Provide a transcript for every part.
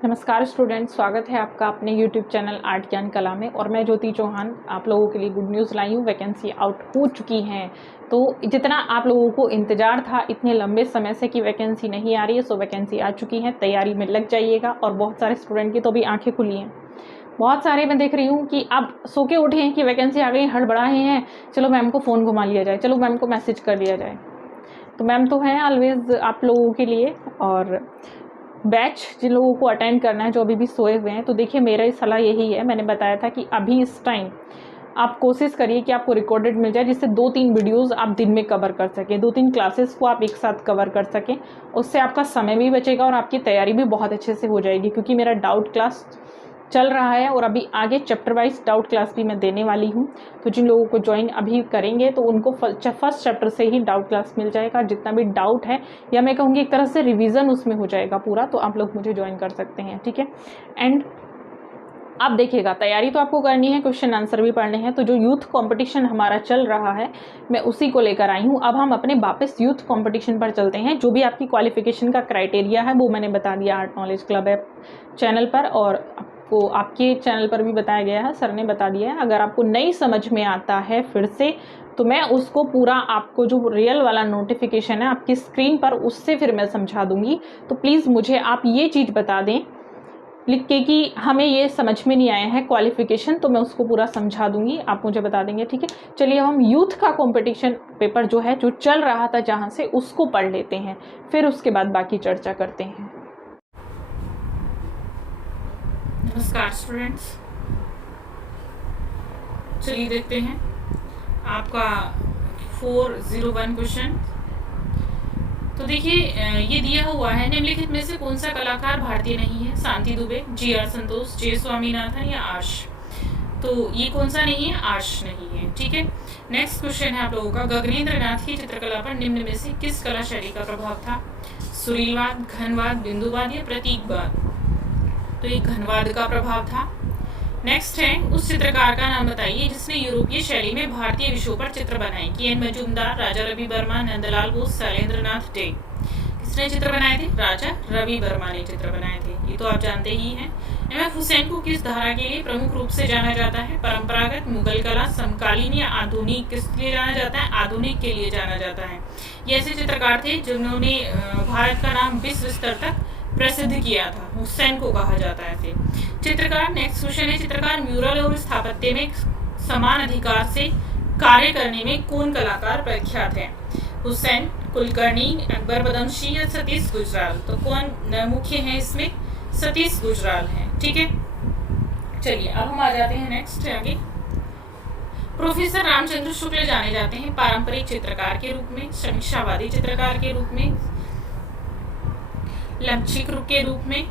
नमस्कार स्टूडेंट्स, स्वागत है आपका अपने यूट्यूब चैनल आर्ट ज्ञान कला में। और मैं ज्योति चौहान आप लोगों के लिए गुड न्यूज़ लाई हूँ। वैकेंसी आउट हो चुकी हैं। तो जितना आप लोगों को इंतज़ार था इतने लंबे समय से कि वैकेंसी नहीं आ रही है, सो वैकेंसी आ चुकी है। तैयारी में लग जाइएगा। और बहुत सारे स्टूडेंट की तो अभी आँखें खुली हैं। बहुत सारे मैं देख रही हूँ कि आप सो के उठे हैं कि वैकेंसी आ गई, हड़बड़ाए हैं, चलो मैम को फ़ोन घुमा लिया जाए, चलो मैम को मैसेज कर दिया जाए। तो मैम तो हैं ऑलवेज आप लोगों के लिए। और बैच जिन लोगों को अटेंड करना है जो अभी भी सोए हुए हैं, तो देखिए मेरा सलाह यही है, मैंने बताया था कि अभी इस टाइम आप कोशिश करिए कि आपको रिकॉर्डेड मिल जाए, जिससे 2-3 वीडियोस आप दिन में कवर कर सकें, 2-3 क्लासेस को आप एक साथ कवर कर सकें। उससे आपका समय भी बचेगा और आपकी तैयारी भी बहुत अच्छे से हो जाएगी। क्योंकि मेरा डाउट क्लास चल रहा है और अभी आगे चैप्टर वाइज डाउट क्लास भी मैं देने वाली हूँ। तो जिन लोगों को ज्वाइन अभी करेंगे तो उनको फर्स्ट चैप्टर से ही डाउट क्लास मिल जाएगा। जितना भी डाउट है, या मैं कहूँगी एक तरह से रिवीजन उसमें हो जाएगा पूरा। तो आप लोग मुझे ज्वाइन कर सकते हैं, ठीक है। एंड आप देखिएगा, तैयारी तो आपको करनी है, क्वेश्चन आंसर भी पढ़ने हैं। तो जो यूथ कंपटीशन हमारा चल रहा है, मैं उसी को लेकर आई हूँ। अब हम अपने वापस यूथ कंपटीशन पर चलते हैं। जो भी आपकी क्वालिफिकेशन का क्राइटेरिया है वो मैंने बता दिया art knowledge club app channel पर, और आपको आपके चैनल पर भी बताया गया है, सर ने बता दिया है। अगर आपको नहीं समझ में आता है फिर से, तो मैं उसको पूरा आपको जो रियल वाला नोटिफिकेशन है आपकी स्क्रीन पर, उससे फिर मैं समझा दूंगी। तो प्लीज़ मुझे आप ये चीज़ बता दें लिख के कि हमें ये समझ में नहीं आया है क्वालिफिकेशन, तो मैं उसको पूरा समझा दूंगी, आप मुझे बता देंगे, ठीक है। चलिए हम यूथ का कंपटीशन पेपर जो है, जो चल रहा था जहाँ से, उसको पढ़ लेते हैं, फिर उसके बाद बाकी चर्चा करते हैं। नमस्कार स्टूडेंट्स, चलिए देखते हैं आपका 401 क्वेश्चन। तो देखिए ये दिया हुआ है, निम्नलिखित में से कौन सा कलाकार भारतीय नहीं है? शांति दुबे, जी.आर. संतोष, जे. स्वामीनाथन या आश? तो ये कौन सा नहीं है? आश नहीं है, ठीक है। नेक्स्ट क्वेश्चन है आप लोगों का, गगनेंद्र नाथ की चित्रकला पर निम्न में से किस कला शैली का प्रभाव था? सुरीलवाद, घनवाद, बिंदुवाद या प्रतीकवाद? तो ये घनवाद का प्रभाव था। नेक्स्ट है, उस चित्रकार का नाम बताइए जिसने यूरोपीय शैली में भारतीय विषयों पर चित्र बनाए। के.एन. मजूमदार, राजा रवि वर्मा, नंदलाल बोस, शैलेंद्र नाथ डे। किसने चित्र बनाए थे? राजा रवि वर्मा ने चित्र बनाए थे, ये तो आप जानते ही हैं। एम.एफ. हुसैन को किस धारा के लिए प्रमुख रूप से जाना जाता है? परंपरागत, मुगल कला, समकालीन या आधुनिक? किस लिए जाना जाता है? आधुनिक के लिए जाना जाता है। ये ऐसे चित्रकार थे जिन्होंने भारत का नाम विश्व स्तर तक प्रसिद्ध किया था, हुसैन को कहा जाता है ऐसे चित्रकार। नेक्स्ट क्वेश्चन है, चित्रकार म्यूरल और स्थापत्य में समान अधिकार से कार्य करने में कौन कलाकार प्रख्यात है? हुसैन, कुलकर्णी, अकबर बदमशी या सतीश गुजराल? तो कौन मुख्य है इसमें? सतीश गुजराल है, ठीक है। चलिए अब हम आ जाते हैं नेक्स्ट आगे। प्रोफेसर रामचंद्र शुक्ल जाने जाते हैं पारंपरिक चित्रकार के रूप में, समीक्षावादी चित्रकार के रूप में, लक्षिक रूप के रूप में,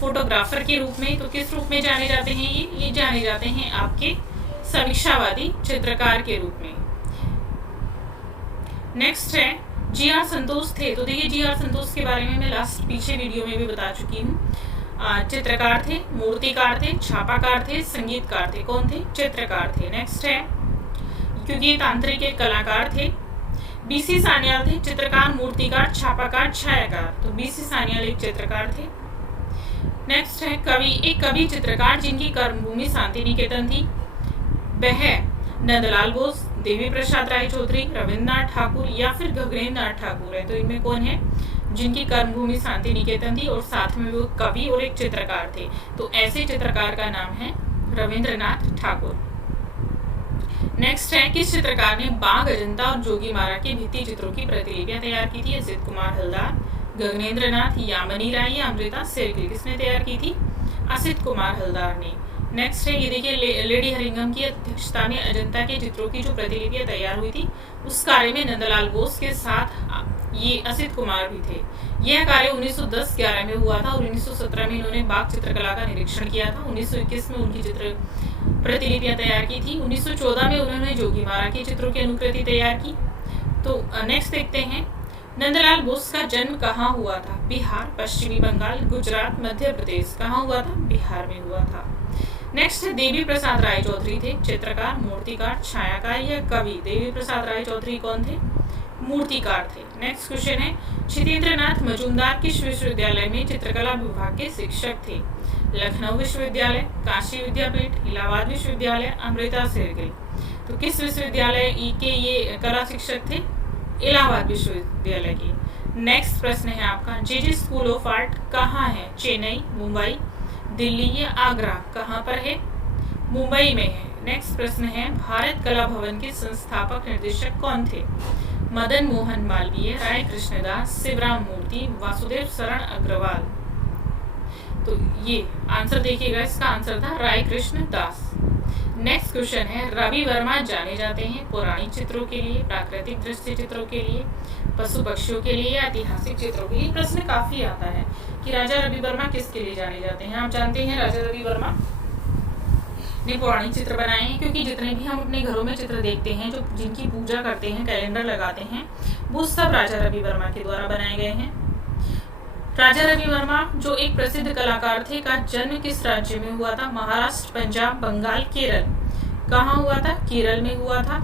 फोटोग्राफर के रूप में? तो किस रूप में जाने जाते हैं ये जाने जाते हैं आपके समीक्षावादी चित्रकार के रूप में। नेक्स्ट है, जी.आर. संतोष थे। तो देखिए जी.आर. संतोष के बारे में मैं लास्ट पीछे वीडियो में भी बता चुकी हूँ। चित्रकार थे, मूर्तिकार थे, छापाकार थे, संगीतकार थे। कौन थे? चित्रकार थे। नेक्स्ट है, क्योंकि ये तांत्रिक एक कलाकार थे। बी.सी. सान्याल थे, चित्रकार, मूर्तिकार, छापाकार, छायाकार। तो बी.सी. सान्याल एक चित्रकार थे। नेक्स्ट है, कवि, एक कवि चित्रकार जिनकी कर्मभूमि शांति निकेतन थी। वह नंदलाल बोस, देवी प्रसाद राय चौधरी, रविन्द्रनाथ ठाकुर या फिर गगनेंद्र नाथ ठाकुर है। तो इनमें कौन है जिनकी कर्मभूमि शांति निकेतन थी और साथ में वो कवि और एक चित्रकार थे? तो ऐसे चित्रकार का नाम है रविन्द्रनाथ ठाकुर। नेक्स्ट है, किस चित्रकार ने बाघ, अजंता और जोगीमारा के भित्ति चित्रों की प्रतिलिपियां तैयार की थी? असित कुमार हलदार, गगनेंद्र नाथ, यामिनी राय या अमृता शेरगिल? किसने तैयार की थी? असित कुमार हलदार ने। नेक्स्ट है, ये देखिए लेडी हरिंगम की अध्यक्षता में अजंता के चित्रों की जो प्रतिलिपियां तैयार हुई थी, उस कार्य में नंदलाल बोस के साथ ये असित कुमार भी थे। यह कार्य 1910-11 में हुआ था और 1917 में इन्होंने बाघ चित्रकला का निरीक्षण किया था। 1921 में उनकी चित्र प्रतिलिपियां तैयार की थी। 1914 में उन्होंने जोगीमारा के चित्रों की अनुकृति तैयार की। तो नेक्स्ट देखते हैं, नंदलाल बोस का जन्म कहाँ हुआ था? बिहार, पश्चिमी बंगाल, गुजरात, मध्य प्रदेश? कहाँ हुआ था? बिहार में हुआ था। नेक्स्ट है, देवी प्रसाद राय चौधरी थे, चित्रकार, मूर्तिकार, छायाकार या कवि? देवी प्रसाद राय चौधरी कौन थे? मूर्तिकार थे। नेक्स्ट क्वेश्चन है, क्षितेंद्रनाथ मजूमदार किस विश्वविद्यालय में चित्रकला विभाग के शिक्षक थे? लखनऊ विश्वविद्यालय, काशी विद्यापीठ, इलाहाबाद विश्वविद्यालय, अमृता शेरगिल। तो किस विश्वविद्यालय के ये कला शिक्षक थे? इलाहाबाद विश्वविद्यालय की। नेक्स्ट प्रश्न है आपका, जे स्कूल ऑफ आर्ट कहाँ है? चेन्नई, मुंबई, दिल्ली या आगरा? कहाँ पर है? मुंबई में है। नेक्स्ट प्रश्न है, भारत कला भवन के संस्थापक निर्देशक कौन थे? मदन मोहन मालवीय, राय कृष्णदास, शिवराम मूर्ति, वासुदेव शरण अग्रवाल। तो ये आंसर देखिएगा, इसका आंसर था राय कृष्ण दास। नेक्स्ट क्वेश्चन है, रवि वर्मा जाने जाते हैं पौराणिक चित्रों के लिए, प्राकृतिक दृश्य चित्रों के लिए, पशु पक्षियों के लिए या ऐतिहासिक चित्रों के लिए? प्रश्न काफी आता है कि राजा रवि वर्मा किसके लिए जाने जाते हैं। आप जानते हैं राजा रवि वर्मा ने पौराणिक चित्र बनाए हैं, क्योंकि जितने भी हम अपने घरों में चित्र देखते हैं, जो जिनकी पूजा करते हैं, कैलेंडर लगाते हैं, वो सब राजा रवि वर्मा के द्वारा बनाए गए हैं। राजा रवि वर्मा जो एक प्रसिद्ध कलाकार थे, का जन्म किस राज्य में हुआ था? महाराष्ट्र, पंजाब, बंगाल, केरल। कहाँ हुआ था? केरल में हुआ था।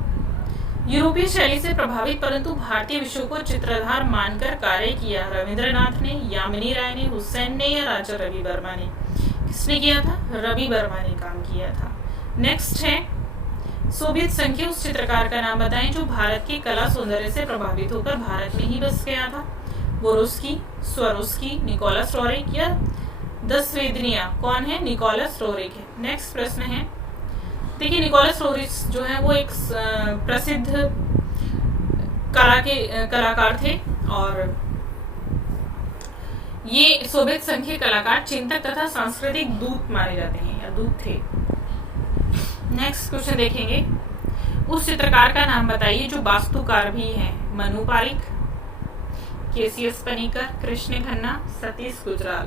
यूरोपीय शैली से प्रभावित परंतु भारतीय विषयों को चित्राधार मानकर कार्य किया। रविंद्रनाथ ने, यामिनी राय ने, हुसैन ने या राजा रवि वर्मा ने? किसने किया था? रवि वर्मा ने काम किया था। नेक्स्ट है, सोवियत संघ के उस चित्रकार का नाम बताएं जो भारत के कला सौंदर्य से प्रभावित होकर भारत में ही बस गया था। बोरोस्की, स्वरोस्की, निकोलस रोरिक या दसवेदनिया? कौन है? निकोलस रोरिक है। नेक्स्ट प्रश्न है, देखिए निकोलस रोरिक जो है वो एक प्रसिद्ध कलाकार थे और ये सोवियत संघ के कलाकार, चिंतक तथा सांस्कृतिक दूत माने जाते हैं या दूत थे। नेक्स्ट क्वेश्चन देखेंगे, उस चित्रकार का नाम बताइए जो वास्तुकार भी हैं। मनु पारिक, केसीएस पनीकर, कृष्ण खन्ना, सतीश गुजराल।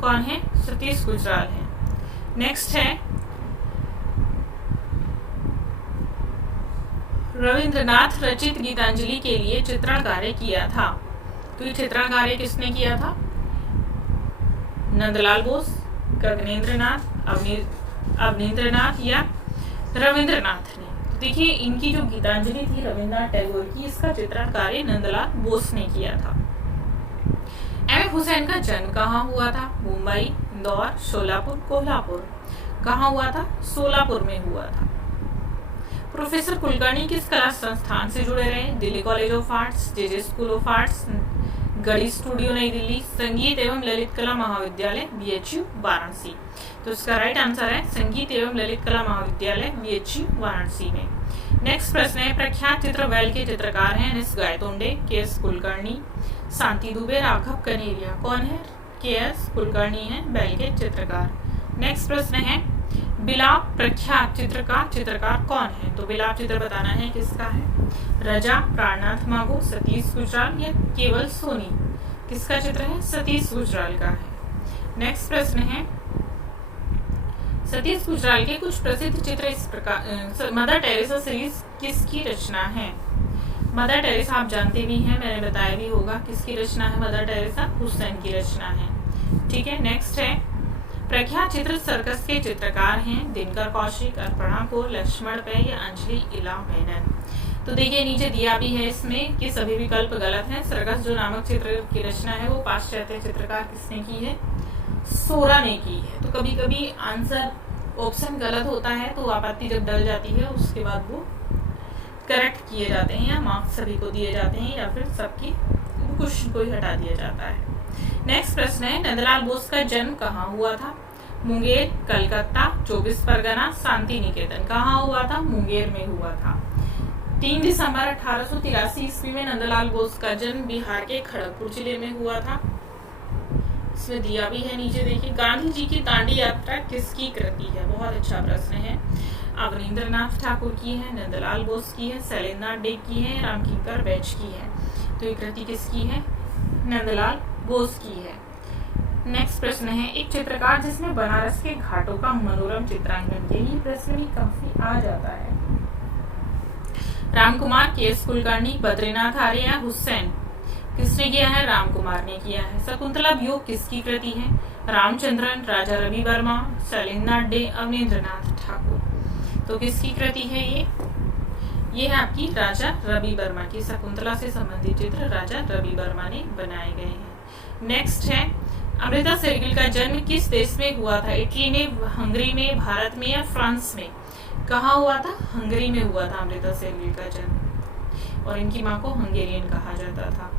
कौन है? सतीश गुजराल है। नेक्स्ट है, रविंद्रनाथ रचित गीतांजलि के लिए चित्रण कार्य किया था। तो ये चित्रण कार्य किसने किया था? नंदलाल बोस, गगनेंद्रनाथ, अवनींद्रनाथ या रविंद्रनाथ ने? तो देखिए इनकी जो गीतांजलि थी रविंद्रनाथ टैगोर की, इसका चित्रण कार्य नंदलाल बोस ने किया था। एम हुसैन का जन्म कहाँ हुआ था? मुंबई, इंदौर, शोलापुर, कोल्हापुर। कहाँ हुआ था? सोलापुर में हुआ था। प्रोफेसर कुलकर्णी किस कला संस्थान से जुड़े रहे? Delhi college of arts, J school of arts, Garhi studio नई दिल्ली, संगीत एवं ललित कला महाविद्यालय, बीएचयू वाराणसी। तो इसका राइट आंसर है संगीत एवं ललित कला महाविद्यालय, बीएचयू वाराणसी में। नेक्स्ट प्रश्न है, प्रख्यात चित्र वैल के चित्रकार हैं एस गायतोंडे, के.एस. कुलकर्णी, शांति दुबे, राघव कनेरिया। कौन है? के.एस. कुलकर्णी है बैल के चित्रकार। नेक्स्ट प्रश्न है, बिलाप प्रख्यात चित्रकार कौन है? तो बिलाप चित्र बताना है किसका है? रजा, प्राणनाथ मागो, सतीश गुजराल या केवल सोनी? किसका चित्र है? सतीश गुजराल का है। नेक्स्ट प्रश्न है, सतीश गुजराल के कुछ प्रसिद्ध चित्र इस प्रकार। मदर टेरेसा सीरीज किसकी रचना है? मदर टेरेसा आप जानते भी हैं, मैंने बताया भी होगा किसकी रचना है। मदर टेरेसा हुसैन की रचना है। ठीक है। नेक्स्ट है, प्रख्यात चित्र सर्कस के चित्रकार हैं दिनकर कौशिक, अर्पणा कौर, लक्ष्मण पै या अंजलि इला मेनन। तो देखिए नीचे दिया भी है इसमें कि सभी विकल्प गलत हैं। सर्कस जो नामक चित्र की रचना है वो पाश्चात्य चित्रकार किसने की है? सोरा ने की है। तो कभी कभी आंसर ऑप्शन गलत होता है तो आपत्ति जब डल जाती है उसके बाद वो करेक्ट किए जाते हैं या मार्क्स सभी को दिए जाते हैं या फिर सबकी क्वेश्चन को ही हटा दिया जाता है। नेक्स्ट प्रश्न है, नंदलाल बोस का जन्म कहाँ हुआ था? मुंगेर, कलकत्ता, 24 परगना, शांति निकेतन। कहाँ हुआ था? मुंगेर में हुआ था। 3 दिसंबर 1883 ईस्वी में नंदलाल बोस का जन्म बिहार के खड़गपुर जिले में हुआ था। इसमें दिया भी है नीचे देखिए। गांधी जी की दांडी यात्रा किसकी कृति है? बहुत अच्छा प्रश्न है। अवनींद्रनाथ ठाकुर की है, नंदलाल बोस की है, शैलेंद्रनाथ डे की है, रामकिंकर बैच की है। तो ये कृति किसकी है? नंदलाल बोस की है। नेक्स्ट प्रश्न है, एक चित्रकार जिसमें बनारस के घाटों का मनोरम चित्रांकन किया। ये प्रश्न भी काफी आ जाता है। रामकुमार, के.एस. कुलकर्णी, बद्रीनाथ आर्य या हुसैन? किसने किया है? रामकुमार ने किया है। शकुंतला वियोग किसकी कृति है? रामचंद्रन, राजा रवि वर्मा, शैलेंद्रनाथ डे, अवनींद्रनाथ ठाकुर। तो किसकी कृति है ये? ये है आपकी राजा रवि वर्मा की, शकुंतला से संबंधित चित्र राजा रवि वर्मा ने बनाए गए हैं। नेक्स्ट है अमृता शेरगिल का जन्म किस देश में हुआ था? इटली में, हंगरी में, भारत में या फ्रांस में? कहाँ हुआ था? हंगरी में हुआ था अमृता शेरगिल का जन्म, और इनकी माँ को हंगेरियन कहा जाता था।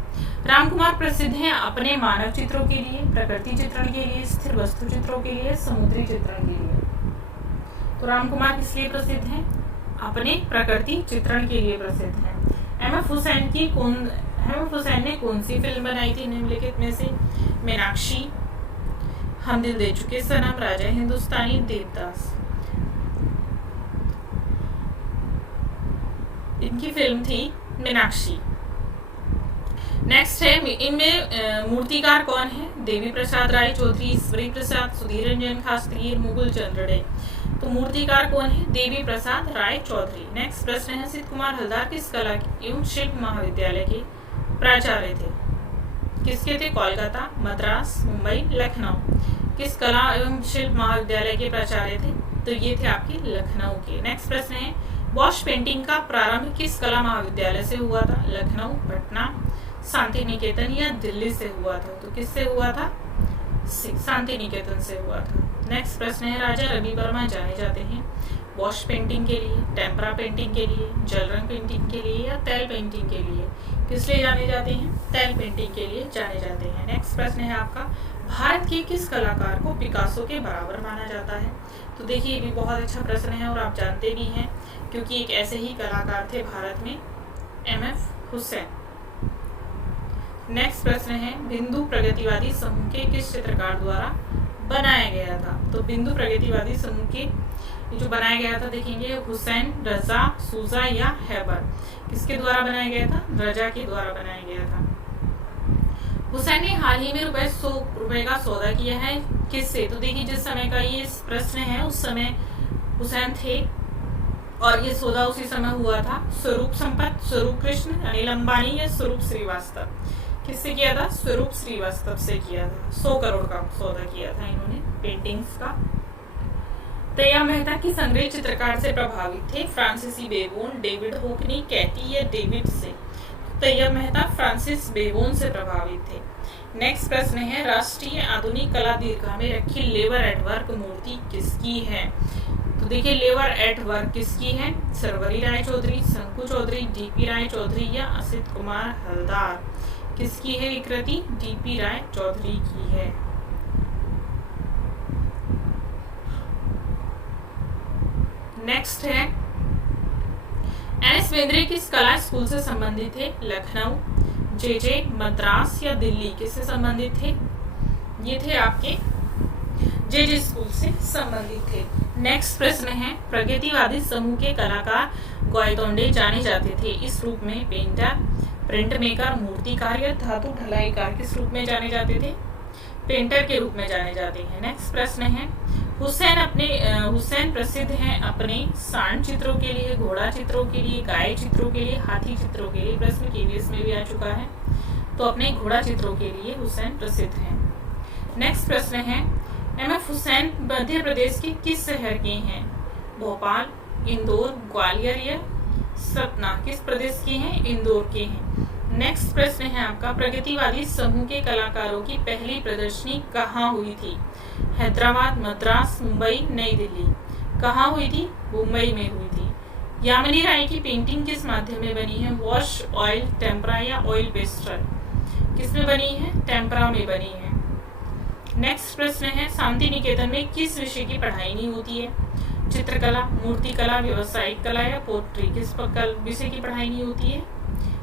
रामकुमार प्रसिद्ध हैं अपने मानव चित्रों के लिए, प्रकृति चित्रण के लिए, स्थिर वस्तु चित्रों के लिए, समुद्री चित्रण के लिए। तो रामकुमार किस लिए प्रसिद्ध हैं? अपने प्रकृति चित्रण के लिए प्रसिद्ध हैं। एम एफ हुसैन ने कौन सी फिल्म बनाई थी निम्नलिखित में से? मीनाक्षी, हम दिल दे चुके सनम, राजा हिंदुस्तानी, देवदास। इनकी फिल्म थी मीनाक्षी। नेक्स्ट है इनमें मूर्तिकार कौन है? देवी प्रसाद राय चौधरी, ईश्वरी प्रसाद, सुधीर रंजन खासगीर, मुकुल चंद्र डे। तो मूर्तिकार कौन है? देवी प्रसाद राय चौधरी। नेक्स्ट प्रश्न है सिद्ध कुमार हलदार किस कला एवं शिल्प महाविद्यालय के प्राचार्य थे? किसके थे? कोलकाता, मद्रास, मुंबई, लखनऊ। किस कला एवं शिल्प महाविद्यालय के प्राचार्य थे? तो ये थे आपके लखनऊ के। नेक्स्ट प्रश्न है वॉश पेंटिंग का प्रारंभ किस कला महाविद्यालय से हुआ था? लखनऊ, पटना, शांति निकेतन या दिल्ली से हुआ था? तो किससे हुआ था? शांति निकेतन से हुआ था। नेक्स्ट प्रश्न है राजा रवि वर्मा जाने जाते हैं वॉश पेंटिंग के लिए, टेम्परा पेंटिंग के लिए, जल रंग पेंटिंग के लिए या तेल पेंटिंग के लिए? किस लिए जाने जाते हैं? तेल पेंटिंग के लिए जाने जाते हैं। नेक्स्ट प्रश्न है आपका भारत के किस कलाकार को पिकासो के बराबर माना जाता है? तो देखिए ये भी बहुत अच्छा प्रश्न है और आप जानते भी हैं क्योंकि एक ऐसे ही कलाकार थे भारत में, एम.एफ. हुसैन। नेक्स्ट प्रश्न है बिंदु प्रगतिवादी समूह के किस चित्रकार द्वारा बनाया गया था? तो बिंदु प्रगतिवादी समूह के जो बनाया गया था देखेंगे हुसैन, रजा, सूजा या हैबर। किसके द्वारा बनाया गया था? रजा के द्वारा बनाया गया था। हुसैन ने हाल ही में ₹100 का सौदा किया है किससे? तो देखिए जिस समय का ये प्रश्न है उस समय हुसैन थे और ये सौदा उसी समय हुआ था। स्वरूप संपत, स्वरूप कृष्ण, अनिल अंबानी या स्वरूप श्रीवास्तव। किससे किया था? स्वरूप श्रीवास्तव से किया था। 100 करोड़ का सौदा किया था इन्होंने पेंटिंग्स का। तैया मेहता किस अंग्रेज चित्रकार से प्रभावित थे? फ्रांसीसी बेबोन, डेविड होकनी, कैटी या डेविड से? तैया मेहता फ्रांसिस बेबोन से प्रभावित थे। नेक्स्ट प्रश्न है राष्ट्रीय आधुनिक कला दीर्घा में रखी लेवर एट वर्क मूर्ति किसकी है? तो देखिए लेवर एट वर्क किसकी है? सरवरी राय चौधरी, शंकु चौधरी, डीपी राय चौधरी या असित कुमार हलदार। किसकी है ये कृति? डीपी राय चौधरी की है। नेक्स्ट है एस बेंद्रे किस कला स्कूल से संबंधित थे? लखनऊ, जे मद्रास या दिल्ली? किससे संबंधित थे? ये थे आपके जे स्कूल से संबंधित थे। नेक्स्ट प्रश्न है प्रगतिवादी समूह के कलाकार गोयतोंडे जाने जाते थे इस रूप में? पेंटर, प्रिंट मेकर, मूर्तिकार या धातु ढलाईकार? किस रूप में जाने जाते थे? पेंटर के रूप में जाने जाते हैं। नेक्स्ट प्रश्न है हुसैन प्रसिद्ध हैं अपने सांड चित्रों के लिए, घोड़ा चित्रों के लिए, गाय चित्रों के लिए, हाथी चित्रों के लिए? प्रश्न केवीएस में भी आ चुका है। तो अपने घोड़ा चित्रों के लिए हुसैन प्रसिद्ध हैं। नेक्स्ट प्रश्न है एम.एफ. हुसैन मध्य प्रदेश के किस शहर के हैं? भोपाल, इंदौर, ग्वालियर या सतना? किस प्रदेश के हैं? इंदौर के हैं। नेक्स्ट प्रश्न है आपका प्रगतिवादी समूह के कलाकारों की पहली प्रदर्शनी कहाँ हुई थी? हैदराबाद, मद्रास, मुंबई, नई दिल्ली? कहाँ हुई थी? मुंबई में हुई थी। यामिनी राय की पेंटिंग किस माध्यम में बनी है? वॉश, ऑयल, टेम्परा या ऑयल पेस्टल? किस में बनी है? टेम्परा में बनी है। नेक्स्ट प्रश्न है शांति निकेतन में किस विषय की पढ़ाई नहीं होती है? चित्रकला, मूर्तिकला, व्यवसायिक कला या पोट्री? किस विषय की पढ़ाई नहीं होती है?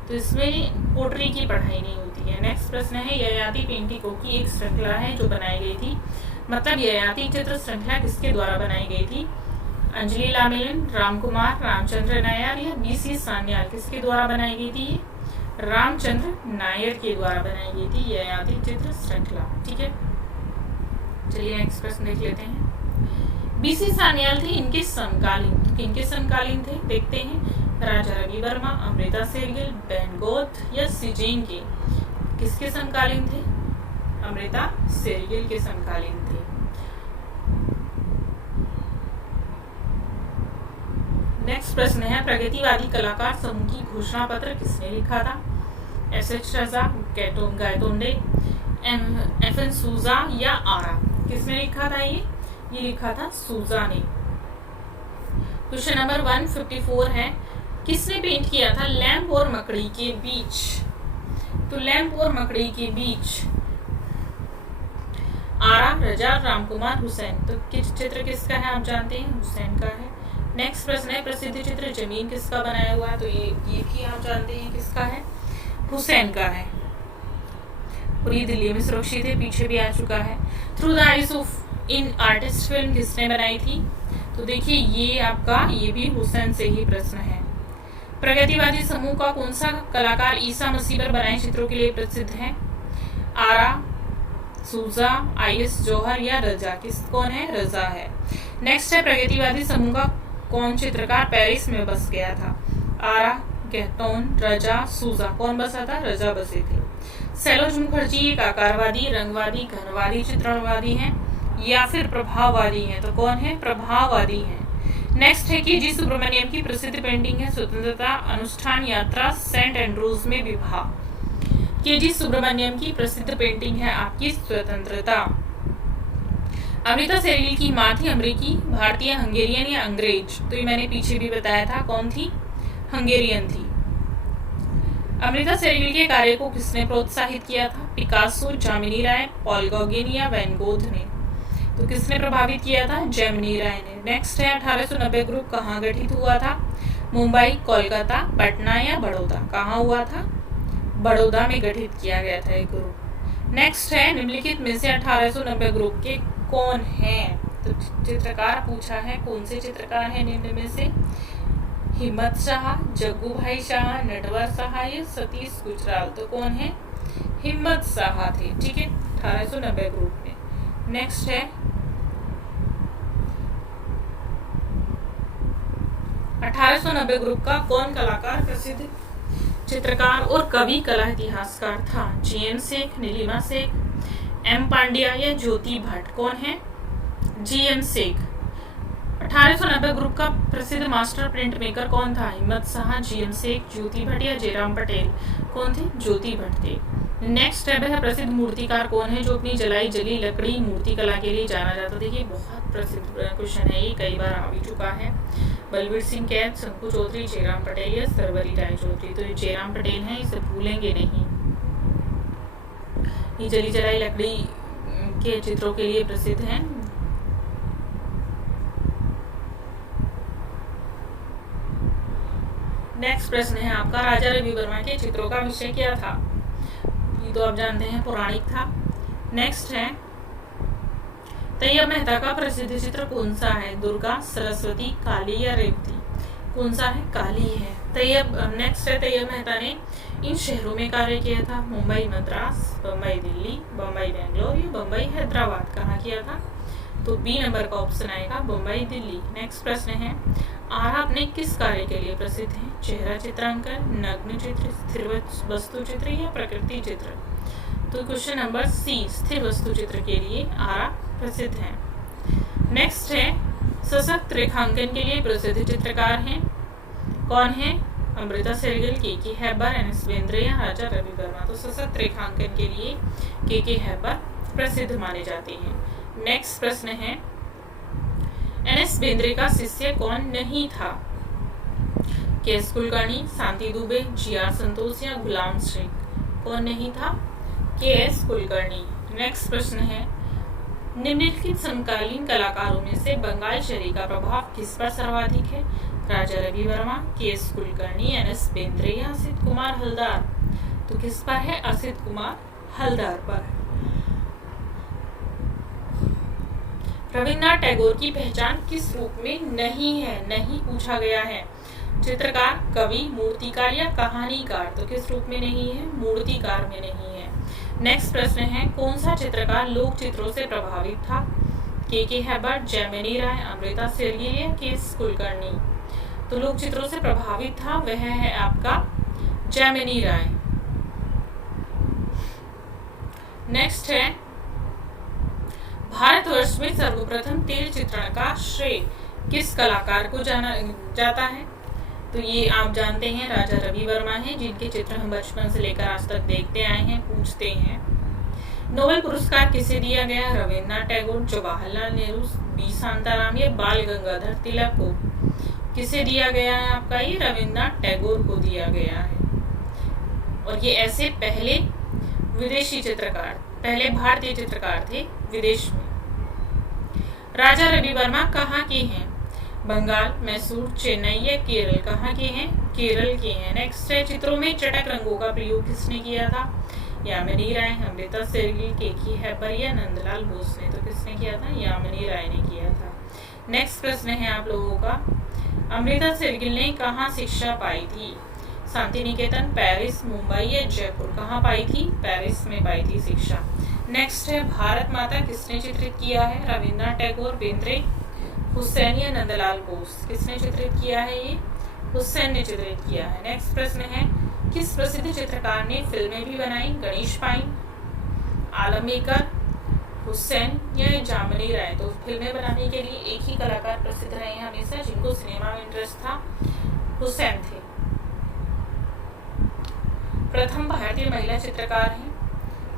तो इसमें पोट्री की पढ़ाई नहीं होती है। नेक्स्ट प्रश्न है ययाति पेंटिंगों की एक श्रृंखला है जो बनाई गई थी, मतलब ययाति चित्र श्रृंखला किसके द्वारा बनाई गई थी? अंजलि लामेलन, रामकुमार, रामचंद्र नायर या बी.सी. सान्याल? किसके द्वारा बनाई गई थी? रामचंद्र नायर के द्वारा बनाई गई थी ययाति चित्र श्रृंखला। ठीक है, चलिए नेक्स्ट प्रश्न देख लेते हैं। बी.सी. सान्याल थे इनके समकालीन, किनके समकालीन थे? देखते हैं राजा रवि वर्मा, अमृता शेरगिल, वैन गोथ या सीजेन के? किसके समकालीन थे? अमृता शेरगिल के समकालीन थे। नेक्स्ट प्रश्न है प्रगतिवादी कलाकार समूह की घोषणा पत्र किसने लिखा था? एस.एच. रजा, गायतोंडे, एफ.एन. सूजा या आरा? किसने लिखा था ये लिखा था सूजा ने। क्वेश्चन नंबर 154 है किसने पेंट किया था लैंप और मकड़ी के बीच? तो लैंप और मकड़ी के बीच आरा, रजा, रामकुमार, हुसैन। तो चित्र किसका है आप जानते हैं, हुसैन का है। नेक्स्ट प्रश्न है प्रसिद्ध चित्र जमीन किसका बनाया हुआ है? तो ये भी आप जानते हैं किसका है, हुसैन का है। और ये दिल्ली में सुरक्षित है, पीछे भी आ चुका है। Through the eyes of in artist film किसने बनाई थी? तो देखिए ये भी हुसैन से ही प्रश्न है। प्रगतिवादी समूह का कौन सा कलाकार ईसा मसीह पर बनाए चित्रों के लिए प्रसिद्ध है? आरा, सूजा, आई.एस. जौहर या रजा? कौन है? रजा है। नेक्स्ट है प्रगतिवादी समूह का कौन चित्रकार पेरिस में बस गया था? आरा, गैटोन, रजा, सूजा। कौन बसा था? रजा बसे थे। सैलोज मुखर्जी एक आकारवादी, रंगवादी, घनवादी चित्रणवादी हैं या फिर प्रभाववादी हैं? तो कौन है? प्रभाववादी हैं। नेक्स्ट है के.जी. सुब्रमण्यम की प्रसिद्ध पेंटिंग है स्वतंत्रता अनुष्ठान यात्रा सेंट एंड्रूज में विवाह। के.जी. सुब्रमण्यम की प्रसिद्ध पेंटिंग है आपकी स्वतंत्रता। अमृता शेरगिल की माँ थी अमेरिकी, भारतीय, हंगेरियन या अंग्रेज? तो ये मैंने पीछे भी बताया था, कौन थी? हंगेरियन थी। अमृता शेरगिल के कार्य को किसने प्रोत्साहित किया था? पिकासो, जामिनी राय, पॉल गॉगिन या वैन गोथ ने? तो किसने प्रभावित किया था? जामिनी राय ने। नेक्स्ट है 1890 ग्रुप कहाँ गठित हुआ था? मुंबई, कोलकाता, पटना या बड़ौदा? कहाँ हुआ था? बड़ौदा में गठित किया गया था एक ग्रुप। नेक्स्ट है निम्नलिखित में से 1890 ग्रुप के कौन हैं? तो चित्रकार पूछा है, कौन से चित्रकार हैं निम्न में से? हिम्मत शाह, जग्गू भाई शाह, नटवर शाह या सतीश गुजराल? तो कौन है? हिम्मत शाह थे। ठीक है, 1890 ग्रुप में। नेक्स्ट है 1890 ग्रुप का कौन कलाकार प्रसिद्ध चित्रकार और कवि कला इतिहासकार था? जी.एम. शेख, नीलिमा शेख, एम. पांड्या या ज्योति भट्ट? कौन है? जी.एम. शेख। 1890 ग्रुप का प्रसिद्ध मास्टर प्रिंट मेकर कौन था? हिम्मत शाह, जी.एम. शेख, ज्योति भट्ट या जयराम पटेल? कौन थे? ज्योति भट्ट थे। नेक्स्ट है प्रसिद्ध मूर्तिकार कौन है जो अपनी जलाई जली लकड़ी मूर्ति कला के लिए जाना जाता? देखिए बहुत प्रसिद्ध क्वेश्चन है, ये कई बार आ भी चुका है। बलबीर सिंह कैद, शंकु चौधरी, जयराम पटेल या सरवरी राय चौधरी? तो ये जयराम पटेल है, इसे भूलेंगे नहीं। ये जली जलाई लकड़ी के चित्रों के लिए प्रसिद्ध हैं। नेक्स्ट प्रश्न है आपका राजा रवि वर्मा के चित्रों का विषय क्या था? ये तो आप जानते हैं पौराणिक था। नेक्स्ट है तैयब मेहता का प्रसिद्ध चित्र कौन सा है? दुर्गा, सरस्वती, काली या रेवती? कौन सा है? काली है। नेक्स्ट है तैयब मेहता ने इन शहरों में कार्य किया था? मुंबई, मद्रास, बम्बई, दिल्ली, बम्बई, बेंगलोर या बम्बई, हैदराबाद? कहाँ किया था? तो बी नंबर का ऑप्शन आएगा, बम्बई, दिल्ली। नेक्स्ट प्रश्न है आरा अपने किस कार्य के लिए प्रसिद्ध है? चेहरा चित्रांकन, नग्न चित्र, स्थिर वस्तु चित्र या प्रकृति चित्र? तो क्वेश्चन नंबर सी, स्थिर वस्तु चित्र के लिए आरा प्रसिद्ध है। नेक्स्ट है सशक्त रेखांकन के लिए प्रसिद्ध चित्रकार हैं? कौन है? अमृता शेरगिल, के हैबर, एन.एस. बेंद्रे या राजा रवि वर्मा? तो सशक्त रेखांकन के लिए के हैबर प्रसिद्ध माने जाते हैं। नेक्स्ट प्रश्न है एन.एस. बेंद्रे का शिष्य कौन नहीं था? के.एस. कुलकर्णी, शांति दुबे, जी.आर. संतोष या गुलाम शेख? कौन नहीं था? के.एस. कुलकर्णी। नेक्स्ट प्रश्न है निम्नलिखित समकालीन कलाकारों में से बंगाल शैली का प्रभाव किस पर सर्वाधिक है? राजा रवि वर्मा, के.एस. कुलकर्णी, एन.एस. बेंद्रे या असित कुमार हलदार? तो किस पर है? असित कुमार हलदार पर। रविन्द्रनाथ टैगोर की पहचान किस रूप में नहीं है? नहीं पूछा गया है। चित्रकार, कवि, मूर्तिकार या कहानीकार? तो किस रूप में नहीं है? मूर्तिकार में नहीं है। नेक्स्ट प्रश्न है कौन सा चित्रकार लोक चित्रों से प्रभावित था? के हैबर, जैमिनी राय, अमृता शेरगिल या के.एस. कुलकर्णी? तो लोक चित्रों से प्रभावित था वह है आपका जैमिनी राय। नेक्स्ट है भारतवर्ष में सर्वप्रथम तेल चित्रण का श्रेय किस कलाकार को जाना जाता है? तो ये आप जानते हैं राजा रवि वर्मा हैं, जिनके चित्र हम बचपन से लेकर आज तक देखते आए हैं, पूछते हैं। नोबेल पुरस्कार किसे दिया गया? रविन्द्रनाथ टैगोर, जवाहरलाल नेहरू, बी शांताराम या बाल गंगाधर तिलक को किसे दिया गया है? आपका ये रविन्द्रनाथ टैगोर को दिया गया है। और ये ऐसे पहले विदेशी चित्रकार, पहले भारतीय चित्रकार थे विदेश में। राजा रवि वर्मा कहाँ के हैं? बंगाल, मैसूर, चेन्नई या केरल? कहाँ के हैं? केरल के हैं। नेक्स्ट है, चित्रों में चटक रंगों का प्रयोग किसने किया था? यामिनी राय, अमृता शेरगिल, के.की. हैबर या नंदलाल बोस ने? तो किसने किया था? यामिनी राय ने किया था। नेक्स्ट प्रश्न है आप लोगों का, अमृता शेरगिल ने कहाँ शिक्षा पाई थी? शांति निकेतन, पेरिस, मुंबई या जयपुर? कहाँ पाई थी? पेरिस में पाई थी शिक्षा। नेक्स्ट है, भारत माता किसने चित्रित किया है? रविन्द्रनाथ टैगोर, बेंद्रे, हुसैन या नंदलाल बोस? किसने चित्रित किया है? ये हुसैन ने चित्रित किया है। नेक्स्ट प्रश्न है, किस प्रसिद्ध चित्रकार ने फिल्में भी बनाई? गणेश पाइन, आलमगीर, हुसैन या जामिनी राय? तो फिल्में बनाने के लिए एक ही कलाकार प्रसिद्ध रहे हैं हमेशा, जिनको सिनेमा में इंटरेस्ट था, हुसैन थे। प्रथम भारतीय महिला चित्रकार हैं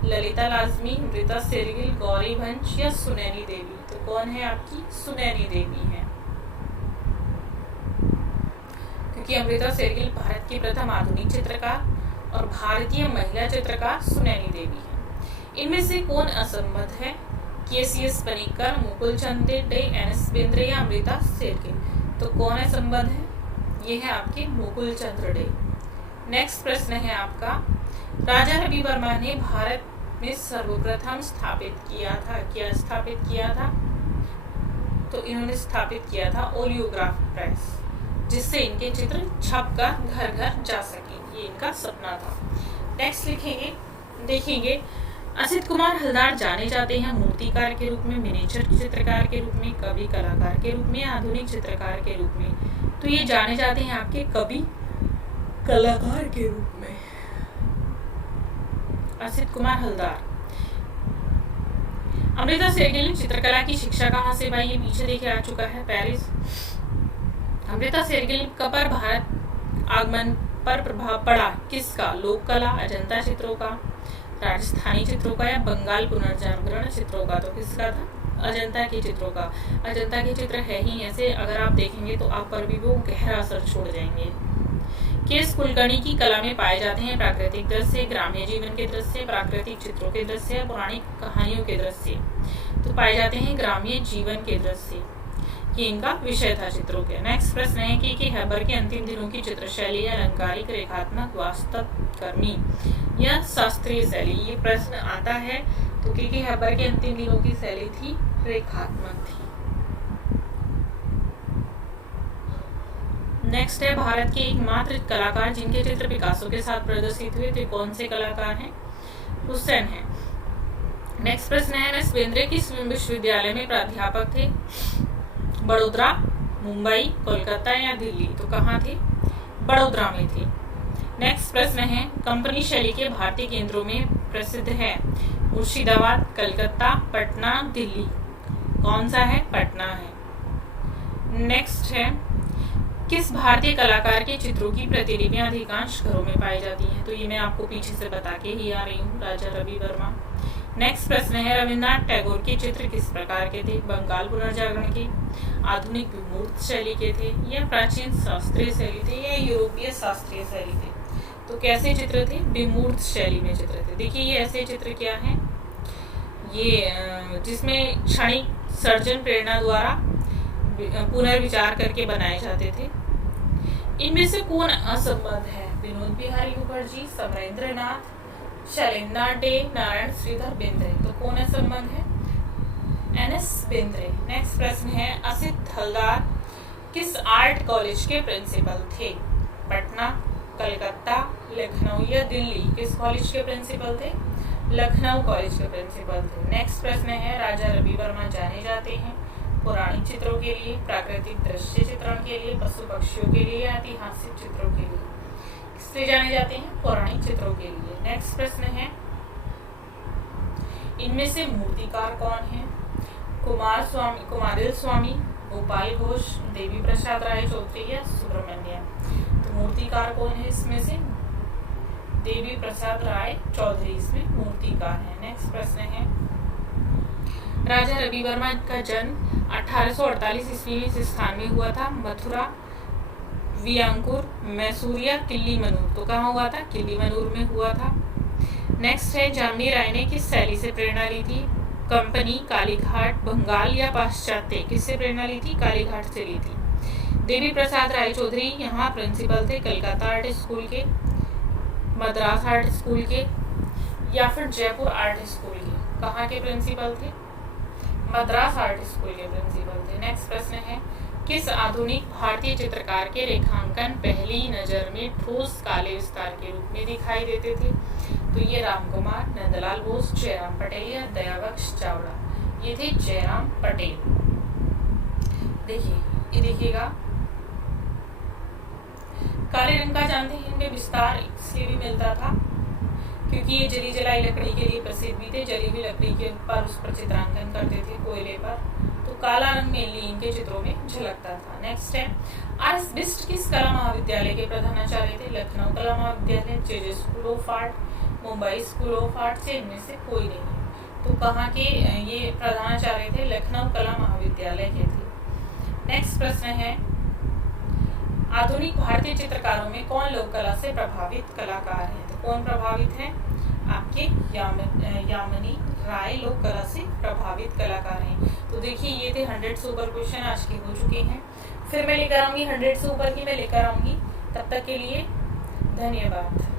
ललिता लाजमी, अमृता शेरगिल, गौरी वंश या सुनैनी देवी? तो कौन है आपकी? सुनैनी देवी है, क्योंकि अमृता शेरगिल भारत की प्रथम आधुनिक चित्रकार और भारतीय महिला चित्रकार सुनैनी देवी है। इनमें से कौन असंबद्ध है? के.सी.एस. पनिक्कर, मुकुल चंद डे, एन.एस. बेंद्रे या अमृता शेरगिल? तो कौन असंबद्ध है? ये है आपके मुकुल चंद्र डे। नेक्स्ट प्रश्न है आपका, राजा रवि वर्मा ने भारत में सर्वप्रथम स्थापित किया था, क्या स्थापित किया था? तो इन्होंने स्थापित किया था ओलियोग्राफ प्रेस, जिससे इनके चित्र छपकर घर घर जा सके, ये इनका सपना था। नेक्स्ट लिखेंगे, देखेंगे, असित कुमार हलदार जाने जाते हैं मूर्तिकार के रूप में, मिनिएचर चित्रकार के रूप में, कवि कलाकार के रूप में, आधुनिक चित्रकार के रूप में? तो ये जाने जाते हैं आपके कवि कलाकार के रूप में, असित कुमार हलदार। अमृता शेरगिल ने चित्रकला की शिक्षा कहाँ से पाई? ये पीछे देखे आ चुका है, पेरिस। अमृता शेरगिल पर भारत आगमन पर प्रभाव पड़ा किसका? लोक कला, अजंता चित्रों का, राजस्थानी चित्रों का या बंगाल पुनर्जागरण चित्रों का? तो किसका था? अजंता के चित्रों का। अजंता के चित्र है ही ऐसे, अगर आप देखेंगे तो आप पर भी वो गहरा असर छोड़ जाएंगे। केस कुलकर्णी की कला में पाए जाते हैं प्राकृतिक दृश्य, ग्राम्य जीवन के दृश्य, प्राकृतिक चित्रों के दृश्य, पौराणिक कहानियों के दृश्य? तो पाए जाते हैं ग्राम्य जीवन के दृश्य, ये इनका विषय था चित्रों के। नेक्स्ट प्रश्न है कि हैबर के अंतिम दिनों की चित्रशैली अलंकारिक, रेखात्मक, वास्तवकर्मी या शास्त्रीय शैली? ये प्रश्न आता है, तो के हैबर के अंतिम दिनों की शैली थी रेखात्मक थी। नेक्स्ट है, भारत के एकमात्र कलाकार जिनके चित्र पिकासो के साथ प्रदर्शित हुए थे, कौन से कलाकार हैं? हुसैन है। नेक्स्ट प्रश्न है, एन.एस. बेंद्रे किस विश्वविद्यालय में प्राध्यापक थे? बड़ोदरा, मुंबई, कोलकाता या दिल्ली? तो कहाँ थे? बड़ोदरा में थे। नेक्स्ट प्रश्न है, कंपनी शैली के भारतीय केंद्रों में प्रसिद्ध है मुर्शिदाबाद, कलकत्ता, पटना, दिल्ली? कौन सा है? पटना है। नेक्स्ट है, किस भारतीय कलाकार के चित्रों की प्रतिलिपियां अधिकांश घरों में पाई जाती हैं? तो ये मैं आपको पीछे से बता के ही आ रही हूँ, राजा रवि वर्मा। नेक्स्ट प्रश्न है, रविन्द्रनाथ टैगोर के चित्र किस प्रकार के थे? बंगाल पुनर्जागरण के, आधुनिक विमूर्त शैली के थे या प्राचीन शास्त्रीय शैली थे या यूरोपीय शास्त्रीय शैली थे? तो कैसे चित्र थे? विमूर्त शैली में चित्र थे। देखिए ये ऐसे चित्र क्या है, ये जिसमें क्षणिक सर्जन प्रेरणा द्वारा पुनर्विचार करके बनाए जाते थे। इनमें से कौन असंबद्ध है? विनोद बिहारी मुखर्जी, समरेंद्रनाथ, शैलेंद्रनाथ डे, नारायण श्रीधर बेंद्रे? तो कौन असंबद्ध है? एन.एस. बेंद्रे। नेक्स्ट प्रश्न है, असित हलदार किस आर्ट कॉलेज के प्रिंसिपल थे? पटना, कलकत्ता, लखनऊ या दिल्ली? किस कॉलेज के प्रिंसिपल थे? लखनऊ कॉलेज के प्रिंसिपल थे। नेक्स्ट प्रश्न है, राजा रवि वर्मा जाने जाते हैं पौराणिक चित्रों के लिए, प्राकृतिक दृश्य चित्रण के लिए, पशु पक्षियों के लिए या ऐतिहासिक चित्रों के लिए? किससे जाने जाते हैं? पौराणिक चित्रों के लिए। नेक्स्ट प्रश्न है, इनमें से मूर्तिकार कौन है? कुमारिल स्वामी, गोपाल घोष, देवी प्रसाद राय चौधरी या सुब्रमण्यम। तो मूर्तिकार कौन है इसमें से? देवी प्रसाद राय चौधरी इसमें मूर्तिकार है। नेक्स्ट प्रश्न है, राजा रवि वर्मा का जन्म 1848 ईस्वी में इस स्थान में हुआ था? मथुरा, वियांकुर, मैसूर या किल्लीमनूर। तो कहाँ हुआ था? किल्लीमनूर में हुआ था। नेक्स्ट है, जामनी राय ने किस शैली से प्रेरणा ली थी? कंपनी, कालीघाट, बंगाल या पाश्चात्य। किससे प्रेरणा ली थी? कालीघाट से ली थी। देवी प्रसाद राय चौधरी यहाँ प्रिंसिपल थे कलकत्ता आर्ट स्कूल के, मद्रास आर्ट स्कूल के या फिर जयपुर आर्ट स्कूल के। कहाँ के प्रिंसिपल थे? मद्रास आर्ट स्कूल के प्रिंसिपल थे। नेक्स्ट प्रश्न है, किस आधुनिक भारतीय चित्रकार के रेखांकन पहली नजर में ठोस काले विस्तार के रूप में दिखाई देते थे? तो ये रामकुमार, नंदलाल बोस, जयराम पटेल या दयाबख्श चावड़ा। ये थे जयराम पटेल। देखिए, ये देखिएगा, काले रंग का जानते हैं, इनमें विस्तार इसलिए भी मिलता था क्योंकि ये जली जलाई लकड़ी के लिए प्रसिद्ध भी थे। जली हुई लकड़ी के ऊपर उस पर चित्रांकन करते थे, कोयले पर। तो काला रंग मेनली इनके चित्रों में झलकता था। नेक्स्ट है, आर.एस. बिष्ट किस कला महाविद्यालय के प्रधानाचार्य थे? लखनऊ कला महाविद्यालय, JJ. School of art, Mumbai school of art से इनमें से कोई नहीं। तो कहाँ के ये प्रधानाचार्य थे? लखनऊ कला महाविद्यालय के थे। नेक्स्ट प्रश्न है, आधुनिक भारतीय चित्रकारों में कौन लोक कला से प्रभावित कलाकार हैं? तो कौन प्रभावित हैं? आपके यामिनी राय लोक कला से प्रभावित कलाकार हैं। तो देखिए, ये थे 100 से ऊपर क्वेश्चन आज के हो चुके हैं। फिर मैं लेकर आऊंगी 100 से ऊपर की, मैं लेकर आऊंगी। तब तक के लिए धन्यवाद।